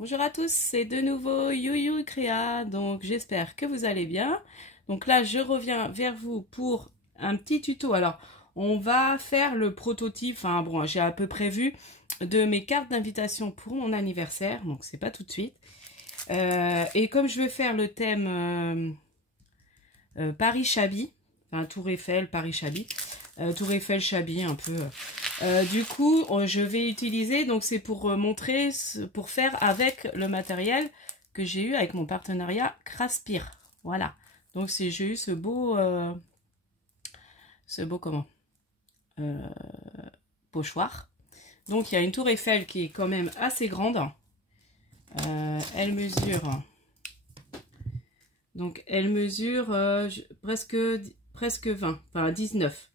Bonjour à tous, c'est de nouveau You Créa, donc j'espère que vous allez bien. Donc là, je reviens vers vous pour un petit tuto. Alors, on va faire le prototype, enfin bon, j'ai à peu près vu de mes cartes d'invitation pour mon anniversaire, donc c'est pas tout de suite. Et comme je veux faire le thème Paris-Chaby, enfin Tour Eiffel, Paris-Chaby, Tour Eiffel, Chaby, un peu. Du coup, je vais utiliser, donc c'est pour montrer, pour faire avec le matériel que j'ai eu avec mon partenariat Craspire. Voilà. Donc j'ai eu ce beau comment pochoir. Donc il y a une tour Eiffel qui est quand même assez grande. Elle mesure. Donc elle mesure presque 20, enfin 19.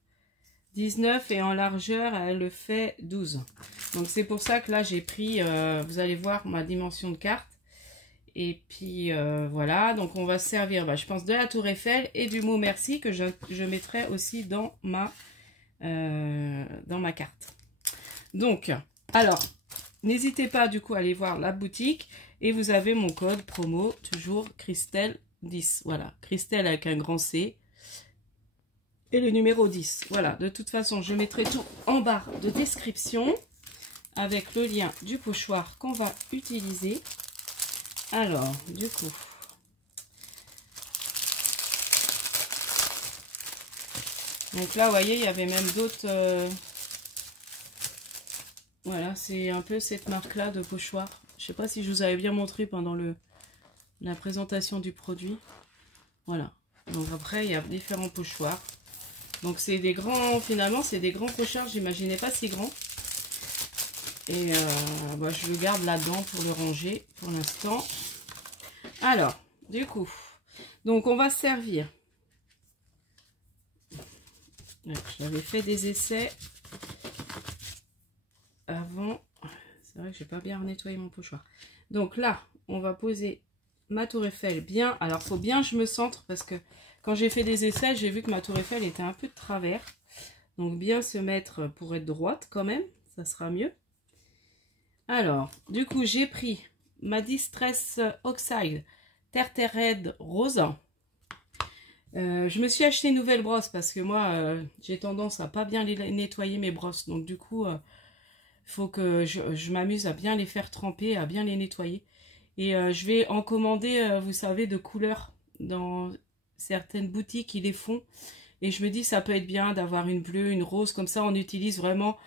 19 et en largeur elle le fait 12. Donc c'est pour ça que là j'ai pris, vous allez voir ma dimension de carte. Et puis voilà, donc on va se servir, je pense, de la tour Eiffel et du mot merci que je mettrai aussi dans ma carte. Donc, alors, n'hésitez pas du coup à aller voir la boutique et vous avez mon code promo, toujours Christelle 10. Voilà, Christelle avec un grand C. Et le numéro 10. Voilà, de toute façon, je mettrai tout en barre de description avec le lien du pochoir qu'on va utiliser. Alors, du coup, donc là, vous voyez, il y avait même d'autres... Voilà, c'est un peu cette marque-là de pochoir. Je sais pas si je vous avais bien montré pendant la présentation du produit. Voilà. Donc après, il y a différents pochoirs. Donc c'est des grands, finalement c'est des grands pochoirs, j'imaginais pas si grands. Et je le garde là-dedans pour le ranger pour l'instant. Alors, du coup, donc on va se servir. J'avais fait des essais avant. C'est vrai que j'ai pas bien nettoyé mon pochoir. Donc là, on va poser ma tour Eiffel bien. Alors, faut bien que je me centre parce que quand j'ai fait des essais, j'ai vu que ma tour Eiffel était un peu de travers. Donc, bien se mettre pour être droite quand même. Ça sera mieux. Alors, du coup, j'ai pris ma Distress Oxide Terre Red Rose. Je me suis acheté une nouvelle brosse parce que moi, j'ai tendance à pas bien les nettoyer mes brosses. Donc, du coup, il faut que je m'amuse à bien les faire tremper, à bien les nettoyer. Et je vais en commander, vous savez, de couleurs dans certaines boutiques, ils les font. Et je me dis, ça peut être bien d'avoir une bleue, une rose. Comme ça, on utilise vraiment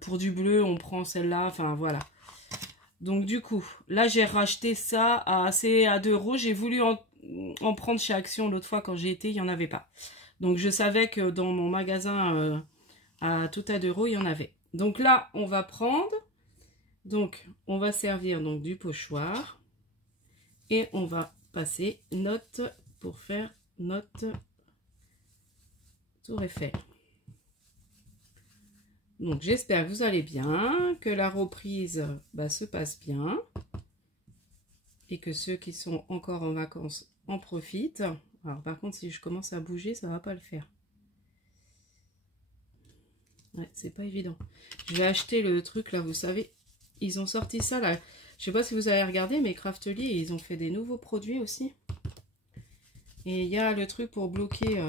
pour du bleu, on prend celle-là. Enfin, voilà. Donc, du coup, là, j'ai racheté ça à 2 €. J'ai voulu en prendre chez Action l'autre fois quand j'ai été, il n'y en avait pas. Donc, je savais que dans mon magasin à tout à 2 €, il y en avait. Donc là, on va prendre... Donc, on va servir donc du pochoir. Et on va passer note pour faire notre tour Eiffel. Donc j'espère que vous allez bien, que la reprise se passe bien. Et que ceux qui sont encore en vacances en profitent. Alors par contre, si je commence à bouger, ça va pas le faire. Ouais, c'est pas évident. Je vais acheter le truc là, vous savez. Ils ont sorti ça là. Je sais pas si vous avez regardé, mais Craftly, ils ont fait des nouveaux produits aussi. Et il y a le truc pour bloquer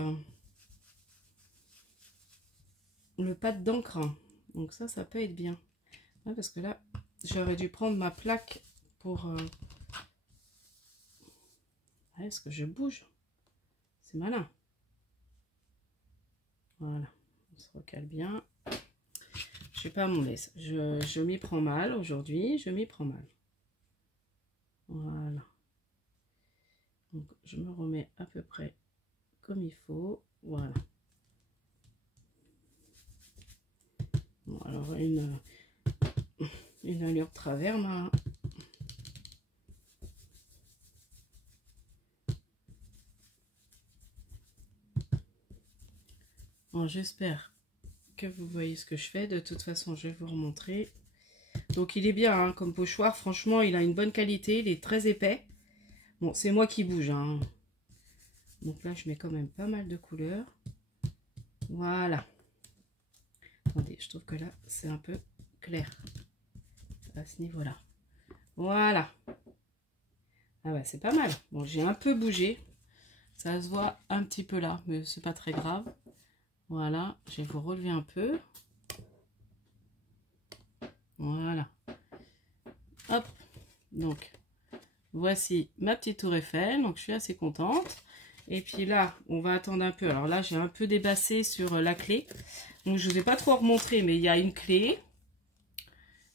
le pad d'encre. Donc ça peut être bien. Ouais, parce que là, j'aurais dû prendre ma plaque pour... Ouais, est-ce que je bouge? C'est malin. Voilà. On se recale bien. Je suis pas à mon aise. Je m'y prends mal aujourd'hui. Je m'y prends mal. Voilà. Donc, je me remets à peu près comme il faut. Voilà. Bon, alors, une allure de travers, là. Bon, j'espère que vous voyez ce que je fais. De toute façon, je vais vous remontrer. Donc, il est bien, hein, comme pochoir. Franchement, il a une bonne qualité. Il est très épais. Bon, c'est moi qui bouge, hein. Donc là, je mets quand même pas mal de couleurs. Voilà. Attendez, je trouve que là, c'est un peu clair à ce niveau-là. Voilà. Ah ouais, c'est pas mal. Bon, j'ai un peu bougé. Ça se voit un petit peu là, mais c'est pas très grave. Voilà, je vais vous relever un peu. Voilà. Hop. Donc, voici ma petite tour Eiffel. Donc, je suis assez contente. Et puis là, on va attendre un peu. Alors là, j'ai un peu débassé sur la clé. Donc, je ne vous ai pas trop remontré, mais il y a une clé.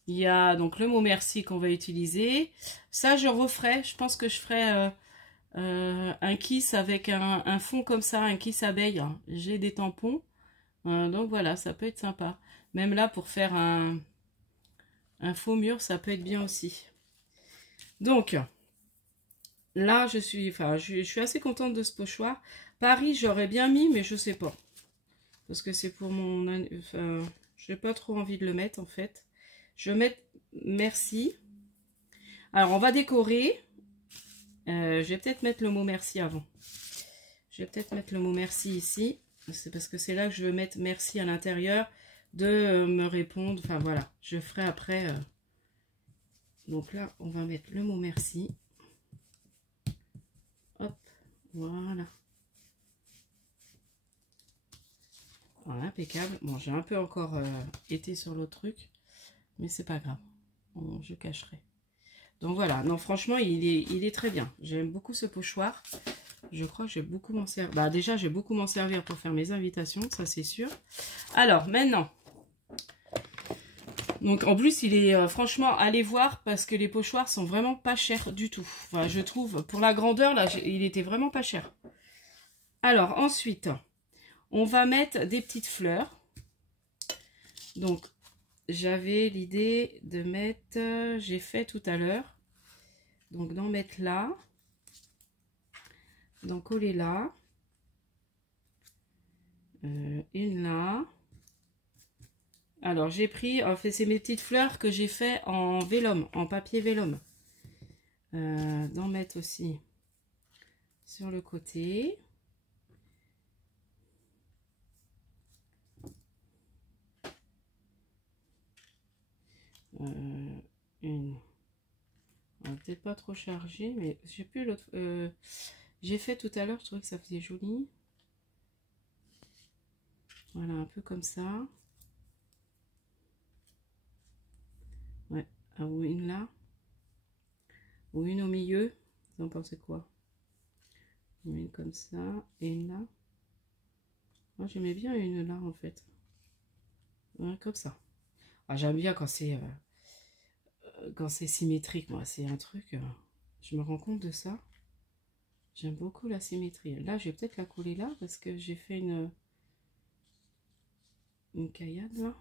Il y a donc le mot merci qu'on va utiliser. Ça, je referai. Je pense que je ferai un kiss avec un fond comme ça, un kiss abeille. J'ai des tampons. Donc voilà, ça peut être sympa. Même là, pour faire un faux mur, ça peut être bien aussi. Donc, là, je suis assez contente de ce pochoir. Paris, j'aurais bien mis, mais je sais pas. Parce que c'est pour mon... Enfin, j'ai pas trop envie de le mettre, en fait. Je vais mettre merci. Alors, on va décorer. Je vais peut-être mettre le mot merci avant. Je vais peut-être mettre le mot merci ici. C'est parce que c'est là que je veux mettre merci à l'intérieur. De me répondre. Enfin, voilà. Je ferai après... Donc là, on va mettre le mot merci. Hop, voilà. Voilà, impeccable. Bon, j'ai un peu encore été sur l'autre truc, mais c'est pas grave. Je cacherai. Donc voilà, non, franchement, il est très bien. J'aime beaucoup ce pochoir. Je crois que j'ai beaucoup m'en servir. Bah, déjà, j'ai beaucoup m'en servir pour faire mes invitations, ça c'est sûr. Alors, maintenant... Donc en plus il est franchement allez voir parce que les pochoirs sont vraiment pas chers du tout. Enfin je trouve pour la grandeur là il était vraiment pas cher. Alors ensuite on va mettre des petites fleurs. Donc j'avais l'idée de mettre, j'ai fait tout à l'heure. Donc d'en mettre là. D'en coller là. Une là. Alors, j'ai pris, en fait, c'est mes petites fleurs que j'ai fait en vélum, en papier vélum. D'en mettre aussi sur le côté. Une. Peut-être pas trop chargée, mais j'ai plus l'autre. J'ai fait tout à l'heure, je trouvais que ça faisait joli. Voilà, un peu comme ça. Ouais, ou une là. Ou une au milieu. Vous en pensez quoi? Une comme ça. Et une là. Moi, j'aimais bien une là, en fait. Ouais, comme ça. Ah, j'aime bien quand c'est symétrique, moi. C'est un truc... je me rends compte de ça. J'aime beaucoup la symétrie. Là, je vais peut-être la coller là, parce que j'ai fait une caillade, là.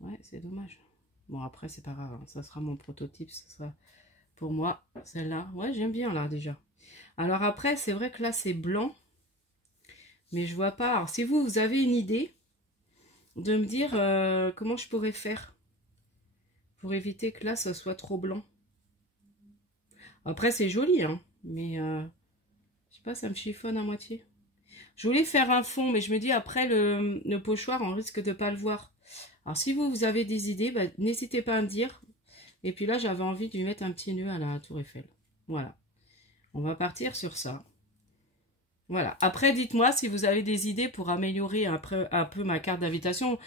Ouais, c'est dommage. Bon, après, c'est pas grave. Hein. Ça sera mon prototype. Ça sera pour moi, celle-là. Ouais, j'aime bien, là, déjà. Alors après, c'est vrai que là, c'est blanc. Mais je vois pas. Alors, si vous avez une idée de me dire comment je pourrais faire pour éviter que là, ça soit trop blanc. Après, c'est joli, hein. Mais, je sais pas, ça me chiffonne à moitié. Je voulais faire un fond, mais je me dis, après, le pochoir, on risque de pas le voir. Alors, si vous avez des idées, bah, n'hésitez pas à me dire. Et puis là, j'avais envie de lui mettre un petit nœud à la tour Eiffel. Voilà. On va partir sur ça. Voilà. Après, dites-moi si vous avez des idées pour améliorer un peu ma carte d'invitation.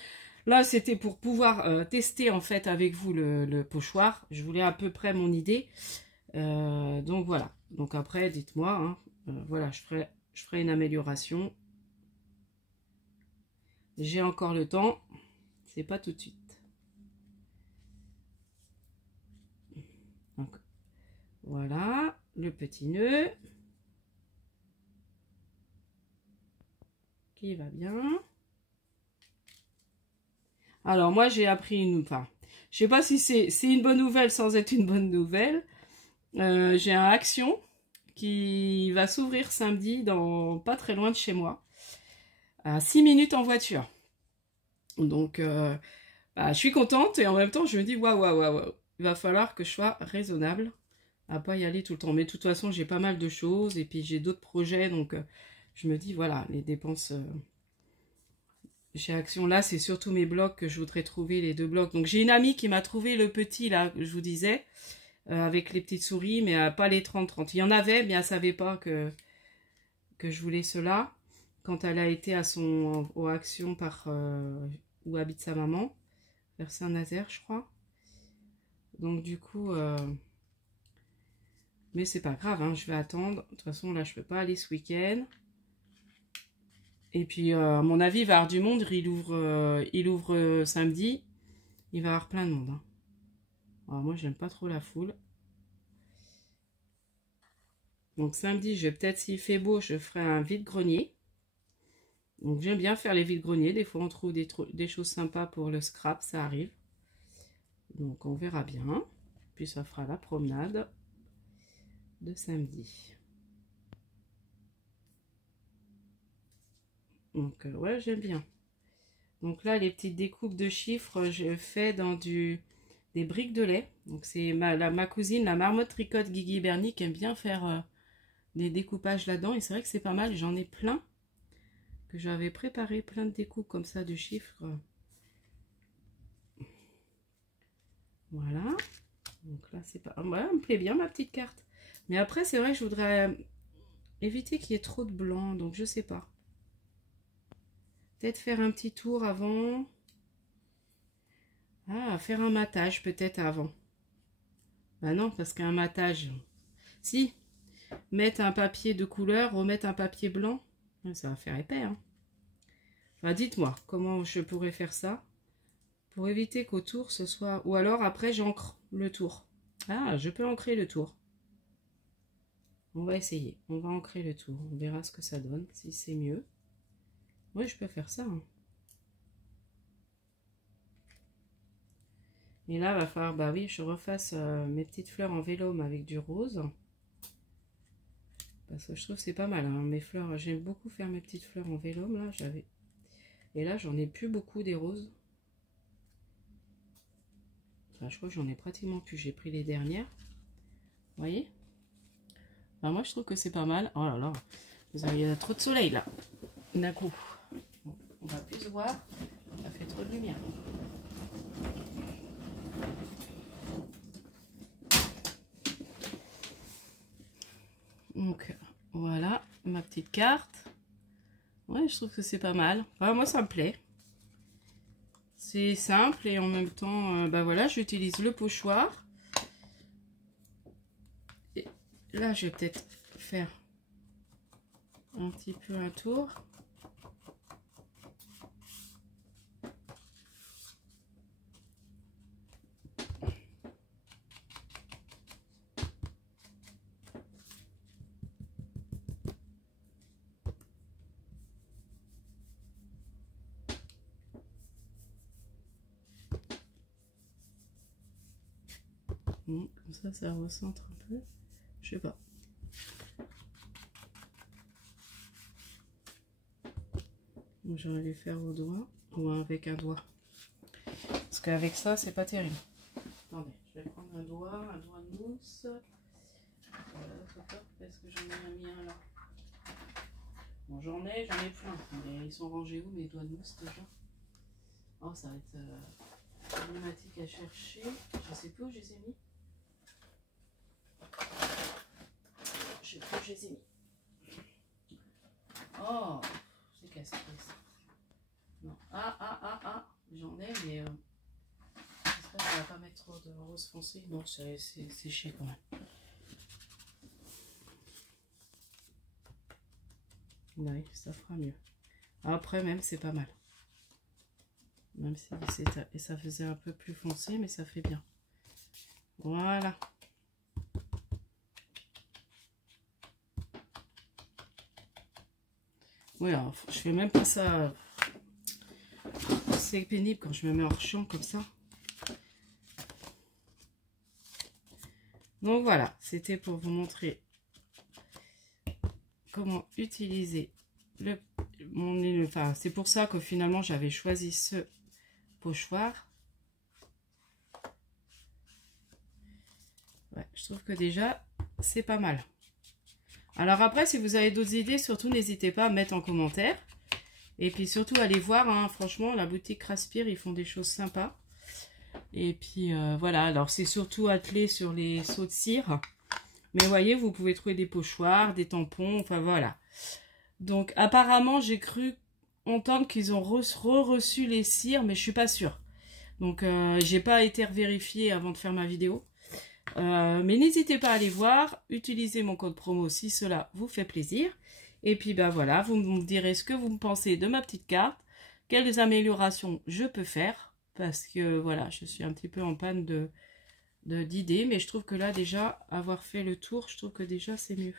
Là, c'était pour pouvoir tester, en fait, avec vous le pochoir. Je voulais à peu près mon idée. Donc, voilà. Donc, après, dites-moi. Hein, voilà, je ferai une amélioration. J'ai encore le temps. C'est pas tout de suite. Donc, voilà, le petit nœud. Qui va bien. Alors, moi, j'ai appris une... Enfin, je sais pas si c'est une bonne nouvelle sans être une bonne nouvelle. J'ai un Action qui va s'ouvrir samedi dans pas très loin de chez moi. À 6 minutes en voiture. Donc, bah, je suis contente et en même temps, je me dis, waouh, waouh, waouh. Il va falloir que je sois raisonnable à pas y aller tout le temps. Mais de toute façon, j'ai pas mal de choses et puis j'ai d'autres projets. Donc, je me dis, voilà, les dépenses... chez Action, là, c'est surtout mes blocs que je voudrais trouver, les 2 blocs. Donc, j'ai une amie qui m'a trouvé le petit, là, je vous disais. avec les petites souris, mais pas les 30-30. Il y en avait, mais elle ne savait pas que je voulais cela. Quand elle a été à aux actions par où habite sa maman, vers Saint-Nazaire, je crois. Donc du coup, mais c'est pas grave, hein, je vais attendre. De toute façon, là, je peux pas aller ce week-end. Et puis, à mon avis, il va y avoir du monde. Il ouvre samedi. Il va y avoir plein de monde. Hein. Alors moi, j'aime pas trop la foule. Donc samedi, je vais peut-être, s'il fait beau, je ferai un vide-grenier. Donc j'aime bien faire les vides-greniers. Des fois, on trouve des choses sympas pour le scrap, ça arrive. Donc on verra bien. Puis ça fera la promenade de samedi. Donc ouais, j'aime bien. Donc là, les petites découpes de chiffres, je fais dans des briques de lait. Donc c'est ma cousine, la marmotte tricote Guigui Bernie, qui aime bien faire des découpages là-dedans. Et c'est vrai que c'est pas mal, j'en ai plein. Que j'avais préparé plein de découpes comme ça de chiffres. Voilà. Donc là, c'est pas... Ouais, elle me plaît bien ma petite carte. Mais après, c'est vrai que je voudrais éviter qu'il y ait trop de blanc. Donc je sais pas. Peut-être faire un petit tour avant. Ah, faire un matage peut-être avant. Bah non, parce qu'un matage... Si, mettre un papier de couleur, remettre un papier blanc. Ça va faire épais, hein. Enfin, dites-moi, comment je pourrais faire ça pour éviter qu'autour ce soit... Ou alors, après, j'ancre le tour. Ah, je peux ancrer le tour. On va essayer. On va ancrer le tour. On verra ce que ça donne, si c'est mieux. Oui, je peux faire ça. Hein. Et là, il va falloir, bah oui, je refasse mes petites fleurs en vélome avec du rose. Parce que je trouve que c'est pas mal. Hein. Mes fleurs, j'aime beaucoup faire mes petites fleurs en vélome. Là, j'avais... Et là, j'en ai plus beaucoup des roses. Enfin, je crois que j'en ai pratiquement plus. J'ai pris les dernières. Vous voyez? Bah, moi, je trouve que c'est pas mal. Oh là là, il y a trop de soleil là. D'un coup. Bon, on va plus se voir. Ça fait trop de lumière. Donc, voilà ma petite carte. Ouais, je trouve que c'est pas mal. Enfin, moi, ça me plaît. C'est simple et en même temps, bah voilà, j'utilise le pochoir. Et là, je vais peut-être faire un petit peu un tour. Comme ça, ça recentre un peu. Je sais pas. J'aurais dû faire au doigt ou avec un doigt. Parce qu'avec ça, c'est pas terrible. Attendez, je vais prendre un doigt de mousse. Est-ce que j'en ai mis un là? Bon, j'en ai plein. Mais ils sont rangés où mes doigts de mousse déjà? Oh, ça va être problématique à chercher. Je sais plus où je les ai mis. Je sais plus où je les ai mis. Oh, c'est casse-pied ça. Non. Ah, j'en ai, mais j'espère que ça va pas mettre trop de rose foncé. Non, c'est séché quand même. Oui, ça fera mieux. Après, même, c'est pas mal. Même si ça faisait un peu plus foncé, mais ça fait bien. Voilà. Oui, alors, je fais même pas ça. C'est pénible quand je me mets hors champ comme ça. Donc voilà, c'était pour vous montrer comment utiliser enfin, c'est pour ça que finalement j'avais choisi ce pochoir. Ouais, je trouve que déjà c'est pas mal. Alors après, si vous avez d'autres idées, surtout n'hésitez pas à mettre en commentaire. Et puis surtout allez voir, hein, franchement la boutique Craspire, ils font des choses sympas. Et puis voilà, alors c'est surtout attelé sur les seaux de cire. Mais vous voyez, vous pouvez trouver des pochoirs, des tampons, enfin voilà. Donc apparemment, j'ai cru entendre qu'ils ont reçu les cires, mais je suis pas sûre. Donc j'ai pas été vérifiée avant de faire ma vidéo. Mais n'hésitez pas à aller voir, utilisez mon code promo si cela vous fait plaisir. Et puis ben voilà, vous me direz ce que vous me pensez de ma petite carte, quelles améliorations je peux faire, parce que voilà, je suis un petit peu en panne d'idées, mais je trouve que là déjà, avoir fait le tour, je trouve que déjà c'est mieux.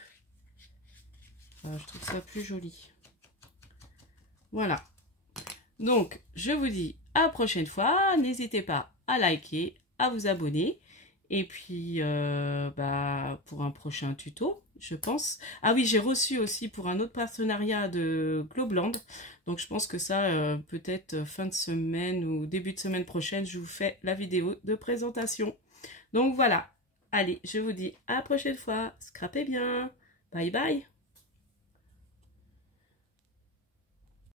Je trouve ça plus joli. Voilà. Donc, je vous dis à la prochaine fois. N'hésitez pas à liker, à vous abonner. Et puis, pour un prochain tuto, je pense. Ah oui, j'ai reçu aussi pour un autre partenariat de Globland. Donc, je pense que ça, peut-être fin de semaine ou début de semaine prochaine, je vous fais la vidéo de présentation. Donc, voilà. Allez, je vous dis à la prochaine fois. Scrapez bien. Bye bye.